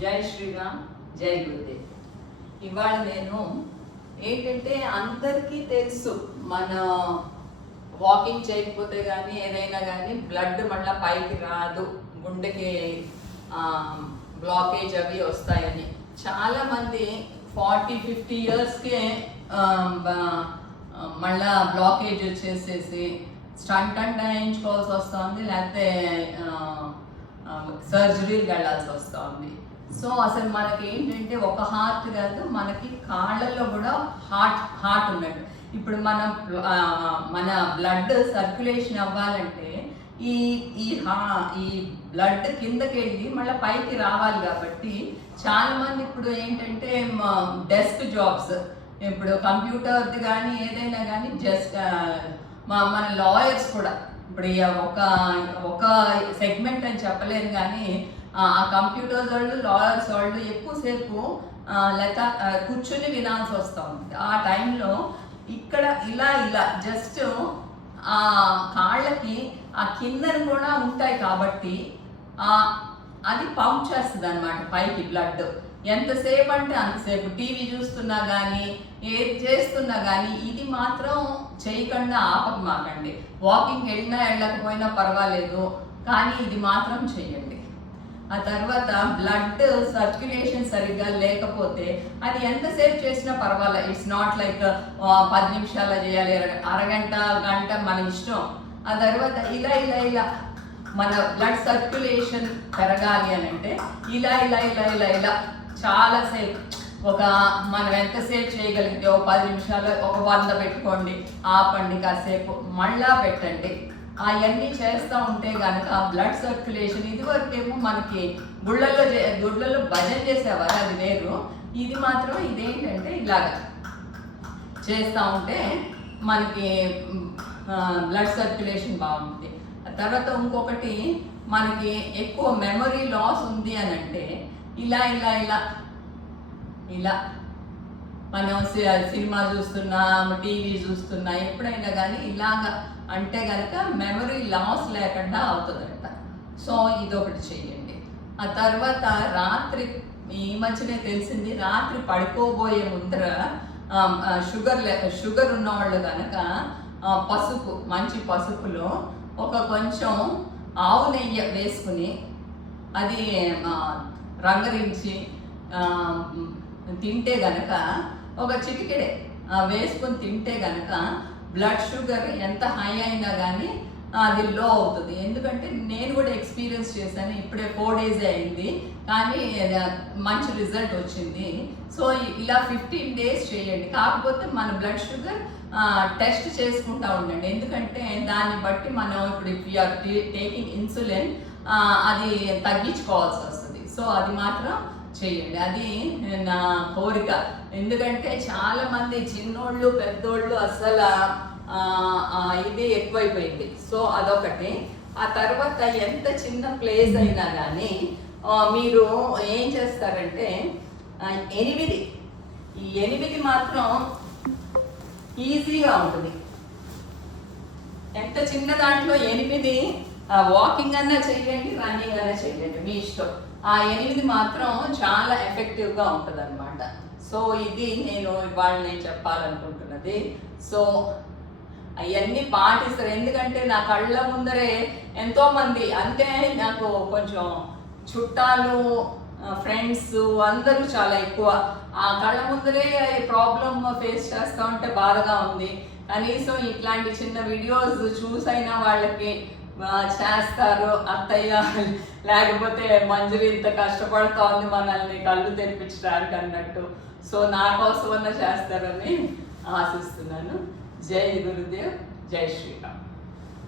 జై శ్రీరామ్, జై గురుదేవ్. ఇవాళ నేను ఏంటంటే అందరికీ తెలుసు మన వాకింగ్ చేయకపోతే కానీ ఏదైనా కానీ బ్లడ్ మళ్ళీ పైకి రాదు, గుండెకి బ్లాకేజ్ అవి వస్తాయని. చాలామంది 40-50 ఇయర్స్కే మళ్ళా బ్లాకేజ్ వచ్చేసేసి స్టంట్ వేయించుకోవాల్సి వస్తుంది, లేకపోతే సర్జరీకి వెళ్ళాల్సి వస్తుంది. సో అసలు మనకి ఏంటంటే ఒక హార్ట్ కాదు, మనకి కాళ్ళల్లో కూడా హార్ట్ ఉన్నట్టు. ఇప్పుడు మన బ్లడ్ సర్క్యులేషన్ అవ్వాలంటే ఈ బ్లడ్ కిందకి వెళ్ళి మళ్ళీ పైకి రావాలి. కాబట్టి చాలా మంది ఇప్పుడు ఏంటంటే డెస్క్ జాబ్స్, ఇప్పుడు కంప్యూటర్ది కానీ ఏదైనా కానీ జస్ట్ మన లాయర్స్ కూడా ఇప్పుడు ఒక సెగ్మెంట్ అని చెప్పలేను కానీ ఆ కంప్యూటర్స్ వాళ్ళు, లాయర్స్ వాళ్ళు ఎక్కువసేపు లేదా కూర్చుని వినాల్సి వస్తూ ఉంటుంది. ఆ టైంలో ఇక్కడ ఇలా జస్ట్ ఆ కాళ్ళకి ఆ కిందను కూడా ఉంటాయి కాబట్టి అది పంప్ చేస్తుంది అన్నమాట పైకి బ్లడ్. ఎంతసేపు అంటే అంతసేపు టీవీ చూస్తున్నా కానీ ఏది చేస్తున్నా కానీ ఇది మాత్రం చేయకుండా ఆపకమాకండి. వాకింగ్ వెళ్ళినా వెళ్ళకపోయినా పర్వాలేదు, కానీ ఇది మాత్రం చెయ్యండి. ఆ తర్వాత బ్లడ్ సర్క్యులేషన్ సరిగ్గా లేకపోతే అది ఎంతసేపు చేసినా పర్వాలేదు. ఇట్స్ నాట్ లైక్ 10 నిమిషాలు చేయాలి, అరగంట గంట మన ఇష్టం. ఆ తర్వాత ఇలా మన బ్లడ్ సర్క్యులేషన్ పెరగాలి అని అంటే ఇలా చాలాసేపు మనం ఎంతసేపు చేయగలిగితే 10 నిమిషాలు 100 పెట్టుకోండి, ఆపండి, కాసేపు మళ్ళా పెట్టండి. అవన్నీ చేస్తూ ఉంటే కనుక బ్లడ్ సర్క్యులేషన్, ఇదివరకేమో మనకి గుళ్ళల్లో భజన చేసేవారు, అది వేరు. ఇది మాత్రం ఇదేంటంటే ఇలాగ చేస్తూ ఉంటే మనకి బ్లడ్ సర్క్యులేషన్ బాగుంటుంది. తర్వాత ఇంకొకటి, మనకి ఎక్కువ మెమరీ లాస్ ఉంది అని అంటే ఇలా మనం సినిమా చూస్తున్నా, టీవీ చూస్తున్నా, ఎప్పుడైనా కానీ ఇలాగ అంటే కనుక మెమరీ లాస్ లేకుండా అవుతుందంట. సో ఇదొకటి చెయ్యండి. ఆ తర్వాత రాత్రి, ఈ మధ్యనే తెలిసింది, రాత్రి పడుకోబోయే ముందర షుగర్ ఉన్నవాళ్ళు కనుక పసుపు, మంచి పసుపులో కొంచెం ఆవు నెయ్యి వేసుకుని అది రంగరించి తింటే గనక, ఒక చిటికెడే వేసుకొని తింటే గనక బ్లడ్ షుగర్ ఎంత హై అయినా కానీ అది లో అవుతుంది. ఎందుకంటే నేను కూడా ఎక్స్పీరియన్స్ చేశాను, ఇప్పుడే 4 days అయింది, కానీ మంచి రిజల్ట్ వచ్చింది. సో ఇలా 15 days చేయండి. కాకపోతే మన బ్లడ్ షుగర్ టెస్ట్ చేసుకుంటూ ఉండండి. ఎందుకంటే దాన్ని బట్టి మనం ఇప్పుడు ఇఫ్ యూఆర్ టేకింగ్ ఇన్సులిన్ అది తగ్గించుకోవాల్సి వస్తుంది. సో అది మాత్రం చేయండి, అది నా కోరిక. ఎందుకంటే చాలా మంది చిన్నోళ్ళు పెద్దోళ్ళు అసలు ఇది ఎక్కువైపోయింది. సో అదొకటి. ఆ తర్వాత ఎంత చిన్న ప్లేస్ అయినా కానీ మీరు ఏం చేస్తారంటే 8 మాత్రం ఈజీగా ఉంటుంది. ఎంత చిన్న దాంట్లో 8 వాకింగ్ అన్నా చేయండి, రన్నింగ్ అన్నా చేయండి, మీ ఇష్టం. ఆ 8 మాత్రం చాలా ఎఫెక్టివ్గా ఉంటుంది అనమాట. సో ఇది ఇవాళ నేను చెప్పాలనుకుంటున్నది. సో అవన్నీ పాటిస్తారు. ఎందుకంటే నా కళ్ళ ముందరే ఎంతోమంది, అంటే నాకు కొంచెం చుట్టాలు, ఫ్రెండ్స్ అందరూ చాలా ఎక్కువ. ఆ కళ్ళ ముందరే ప్రాబ్లమ్ ఫేస్ చేస్తూ ఉంటే బాధగా ఉంది. కనీసం ఇట్లాంటి చిన్న వీడియోస్ చూసైనా వాళ్ళకి చేస్తారు, అత్తయ్య లేకపోతే మంజరి ఇంత కష్టపడుతూ ఉంది మనల్ని కళ్ళు తెరిపించడానికి అన్నట్టు. సో నా కోసమన్నా చేస్తారని ఆశిస్తున్నాను. జై గురుదేవ్, జై శ్రీరామ్.